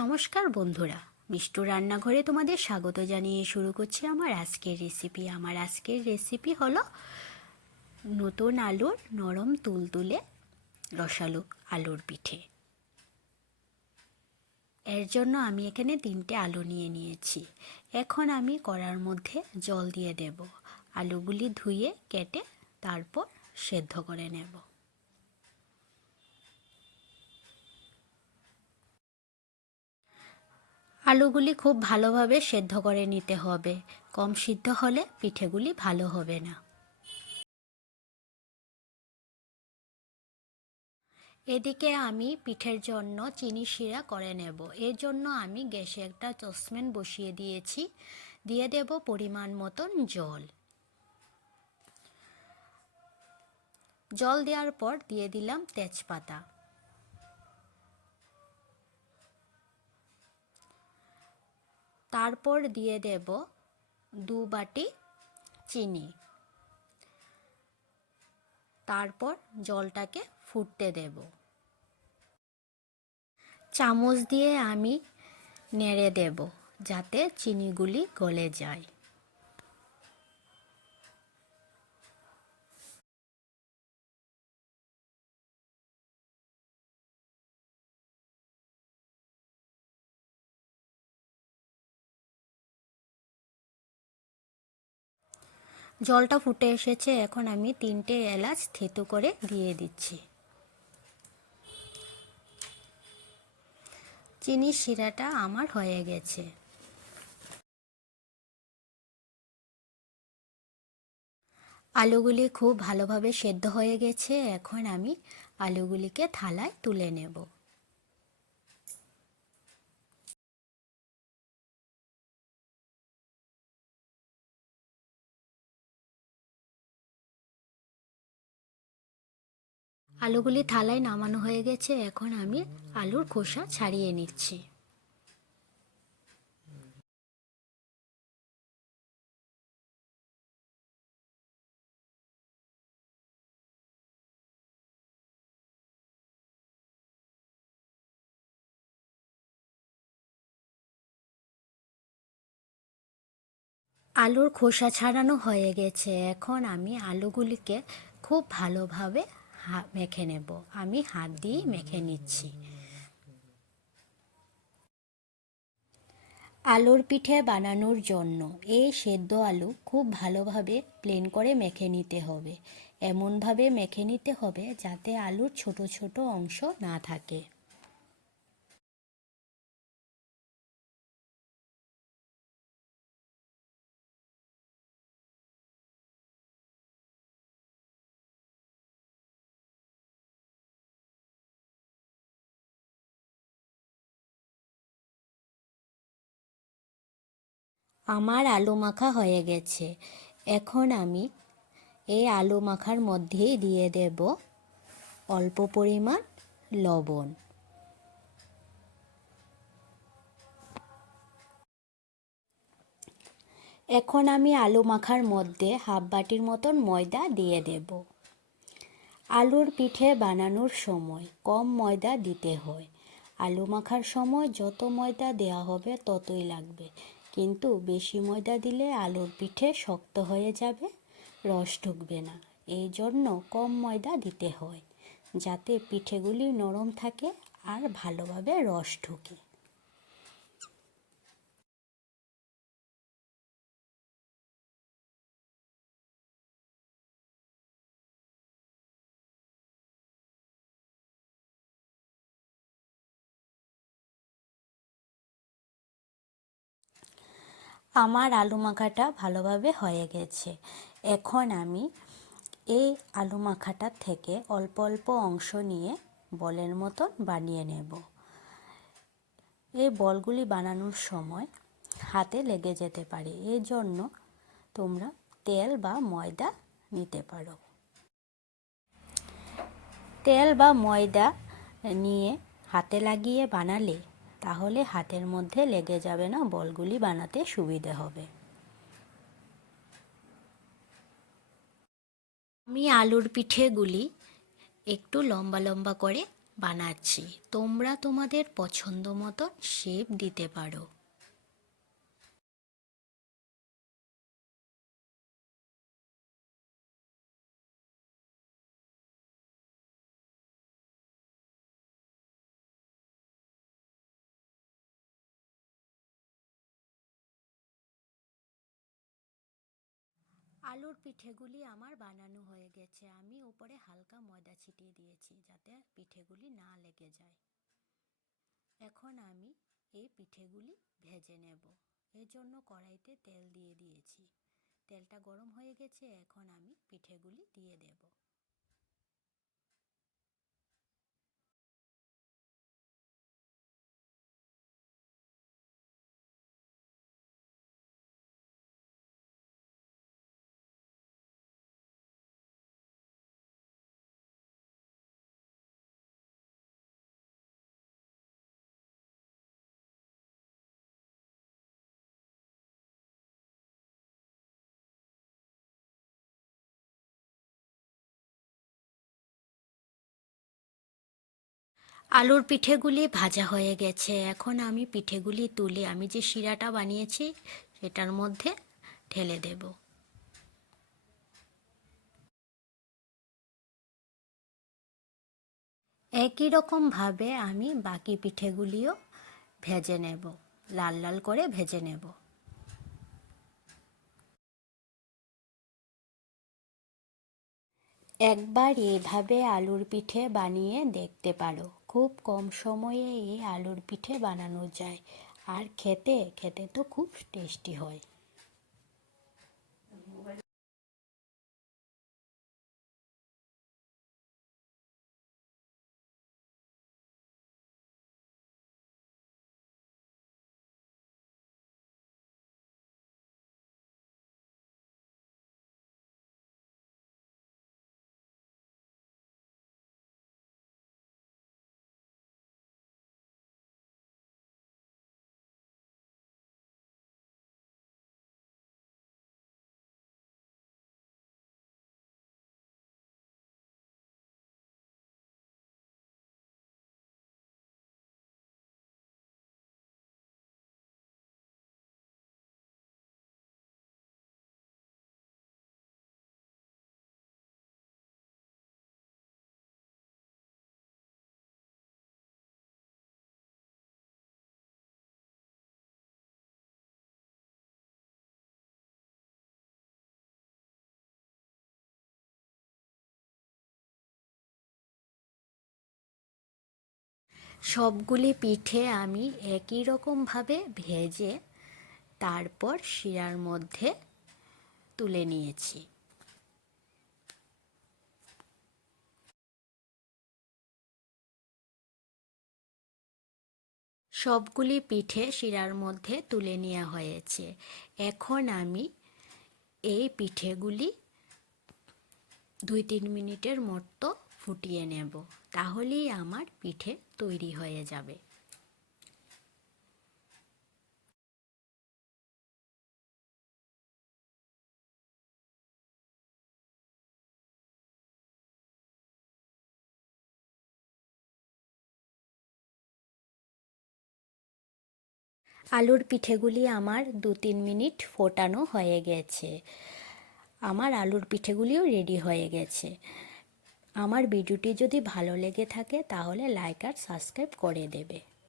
নমস্কার বন্ধুরা, মিষ্টু রান্নাঘরে তোমাদের স্বাগত জানিয়ে শুরু করছি আমার আজকের রেসিপি। আমার আজকের রেসিপি হলো নতুন আলুর নরম তুলতুলে রসালো আলুর পিঠে। এর জন্য আমি এখানে 3টে আলু নিয়েছি। এখন আমি কড়ার মধ্যে জল দিয়ে দেব। আলুগুলি ধুয়ে কেটে তারপর সেদ্ধ করে নেব। আলুগুলি খুব ভালোভাবে সেদ্ধ করে নিতে হবে, কম সিদ্ধ হলে পিঠেগুলি ভালো হবে না। এদিকে আমি পিঠের জন্য চিনি শিরা করে নেব। এর জন্য আমি গ্যাসে একটা সসপ্যান বসিয়ে দিয়েছি। দিয়ে দেব পরিমাণ মতন জল। জল দেওয়ার পর দিয়ে দিলাম তেজপাতা। তারপর দিয়ে দেব 2 বাটি চিনি। তারপর জলটাকে ফুটতে দেব। চামচ দিয়ে আমি নেড়ে দেব যাতে চিনিগুলি গলে যায়। জলটা ফুটে এসেছে, এখন আমি 3টে এলাচ থেতো করে দিয়ে দিচ্ছি। চিনির শিরাটা আমার হয়ে গেছে। আলুগুলি খুব ভালোভাবে সেদ্ধ হয়ে গেছে। এখন আমি আলুগুলিকে থালায় তুলে নেব। আলুগুলি থালায় নামানো হয়ে গেছে। এখন আমি আলুর খোসা ছাড়িয়ে নিচ্ছি। আলুর খোসা ছাড়ানো হয়ে গেছে। এখন আমি আলুগুলিকে খুব ভালোভাবে মেখে নেব। আমি হাত দিয়ে মেখে নিচ্ছি। আলুর পিঠে বানানোর জন্য এই সেদ্ধ আলু খুব ভালোভাবে প্লেন করে মেখে নিতে হবে। এমনভাবে মেখে নিতে হবে যাতে আলুর ছোট ছোট অংশ না থাকে। আমার আলু মাখা হয়ে গেছে। এখন আমি এই আলু মাখার মধ্যেই দিয়ে দেব অল্প পরিমাণ লবণ। এখন আমি আলু মাখার মধ্যে হাফ বাটির মতন ময়দা দিয়ে দেব। আলুর পিঠে বানানোর সময় কম ময়দা দিতে হয়। আলু মাখার সময় যত ময়দা দেওয়া হবে ততই লাগবে, কিন্তু বেশি ময়দা দিলে আলুর পিঠে শক্ত হয়ে যাবে, রস ঢুকবে না। এই জন্য কম ময়দা দিতে হয় যাতে পিঠেগুলি নরম থাকে আর ভালোভাবে রস ঢুকে। আমার আলু মাখাটা ভালোভাবে হয়ে গেছে। এখন আমি এই আলু মাখাটার থেকে অল্প অল্প অংশ নিয়ে বলের মতন বানিয়ে নেব। এই বলগুলি বানানোর সময় হাতে লেগে যেতে পারে, এই জন্য তোমরা তেল বা ময়দা নিতে পারো। তেল বা ময়দা নিয়ে হাতে লাগিয়ে বানালে তাহলে হাতের মধ্যে লেগে যাবে না, বলগুলি বানাতে সুবিধে হবে। আমি আলুর পিঠেগুলি একটু লম্বা লম্বা করে বানাচ্ছি। তোমরা তোমাদের পছন্দ মতো শেপ দিতে পারো। আলুর পিঠেগুলি আমার বানানো হয়ে গেছে। আমি উপরে হালকা ময়দা ছিটিয়ে দিয়েছি যাতে পিঠেগুলি না লেগে যায়। এখন আমি এই পিঠেগুলি ভেজে নেব। এর জন্য কড়াইতে তেল দিয়ে দিয়েছি। তেলটা গরম হয়ে গেছে, এখন আমি পিঠেগুলি দিয়ে দেব। আলুর পিঠেগুলি ভাজা হয়ে গেছে। এখন আমি পিঠেগুলি তুলে আমি যে শিরাটা বানিয়েছি সেটার মধ্যে ঢেলে দেব। একই রকমভাবে আমি বাকি পিঠেগুলিও ভেজে নেব, লাল লাল করে ভেজে নেব। একবার এইভাবে আলুর পিঠে বানিয়ে দেখতে পারো। খুব কম সময়ে এই আলুর পিঠে বানানো যায়, আর খেতে খেতে তো খুব টেস্টি হয়। সবগুলি পিঠে আমি একই রকমভাবে ভেজে তারপর শিরার মধ্যে তুলে নিয়েছি। সবগুলি পিঠে শিরার মধ্যে তুলে নেওয়া হয়েছে। এখন আমি এই পিঠেগুলি 2-3 মিনিটের মতো ফুটিয়ে নেব, তাহলেই আমার পিঠে তৈরি হয়ে যাবে। আলুর পিঠেগুলি আমার 2-3 মিনিট ফোটানো হয়ে গেছে। আমার আলুর পিঠেগুলিও রেডি হয়ে গেছে। আমার ভিডিওটি যদি ভালো লেগে থাকে তাহলে লাইক আর সাবস্ক্রাইব করে দেবে।